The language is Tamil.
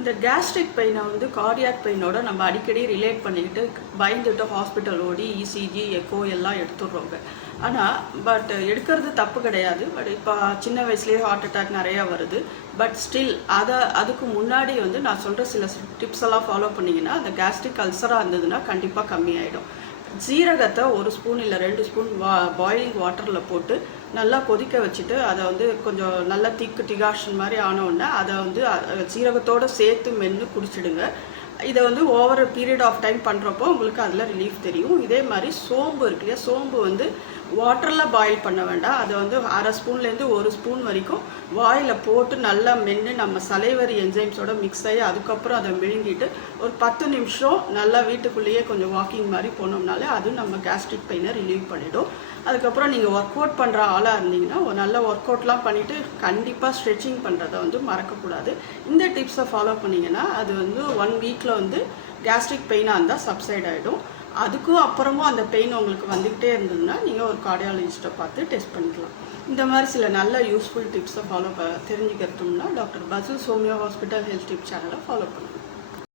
இந்த கேஸ்ட்ரிக் பெயினை வந்து கார்டியாக் பெயினோட நம்ம அடிக்கடி ரிலேட் பண்ணிக்கிட்டு பயந்துட்டு ஹாஸ்பிட்டல் ஓடி இசிஜி எக்கோ எல்லாம் எடுத்துடுறோங்க. ஆனால் எடுக்கிறது தப்பு கிடையாது. பட் இப்போ சின்ன வயசுலேயே ஹார்ட் அட்டாக் நிறையா வருது. பட் ஸ்டில் அதுக்கு முன்னாடி வந்து நான் சொல்கிற சில டிப்ஸ் எல்லாம் ஃபாலோ பண்ணிங்கன்னா அந்த கேஸ்ட்ரிக் அல்சராக இருந்ததுன்னா கண்டிப்பாக கம்மியாயிடும். ஜீரகத்தை 1 ஸ்பூன் இல்லை 2 ஸ்பூன் பாயிலிங் வாட்டரில் போட்டு நல்லா கொதிக்க வச்சுட்டு அதை வந்து கொஞ்சம் நல்லா திக்கு டிகாஷன் மாதிரி ஆனோடனே அதை வந்து ஜீரகத்தோடு சேர்த்து மென்று குடிச்சிடுங்க. இதை வந்து ஓவர் பீரியட் ஆஃப் டைம் பண்ணுறப்போ உங்களுக்கு அதில் ரிலீஃப் தெரியும். இதே மாதிரி சோம்பு இருக்கு இல்லையா, சோம்பு வந்து வாட்டரில் பாயில் பண்ண வேண்டாம். அதை வந்து 1/2 ஸ்பூன்லேருந்து 1 ஸ்பூன் வரைக்கும் வாயில் போட்டு நல்லா மென்று நம்ம சலைவரி என்சைம்ஸோட மிக்ஸ் ஆகி அதுக்கப்புறம் அதை விழுங்கிட்டு ஒரு 10 நிமிஷம் நல்லா வீட்டுக்குள்ளேயே கொஞ்சம் வாக்கிங் மாதிரி போனோம்னாலே அது நம்ம கேஸ்ட்ரிக் பெயினை ரிலீவ் பண்ணிவிடும். அதுக்கப்புறம் நீங்கள் ஒர்க் அவுட் பண்ணுற ஆளாக இருந்தீங்கன்னா நல்ல ஒர்க் அவுட்லாம் பண்ணிவிட்டு கண்டிப்பாக ஸ்ட்ரெச்சிங் பண்ணுறதை வந்து மறக்கக்கூடாது. இந்த டிப்ஸை ஃபாலோ பண்ணிங்கன்னா அது வந்து 1 வீக்கில் வந்து கேஸ்ட்ரிக் பெயினாக இருந்தால் சப்சைட் ஆகிடும். அதுக்கும் அப்புறமும் அந்த பெயின் உங்களுக்கு வந்துக்கிட்டே இருந்ததுன்னா நீங்கள் ஒரு கார்டியாலஜிஸ்ட்டை பார்த்து டெஸ்ட் பண்ணிக்கலாம். இந்த மாதிரி சில நல்ல யூஸ்ஃபுல் டிப்ஸை தெரிஞ்சுக்கிறதுனா டாக்டர் பசில்ஸ் ஹோமியோ ஹாஸ்பிட்டல் ஹெல்த் டிப் சேனலை ஃபாலோ பண்ணுங்கள்.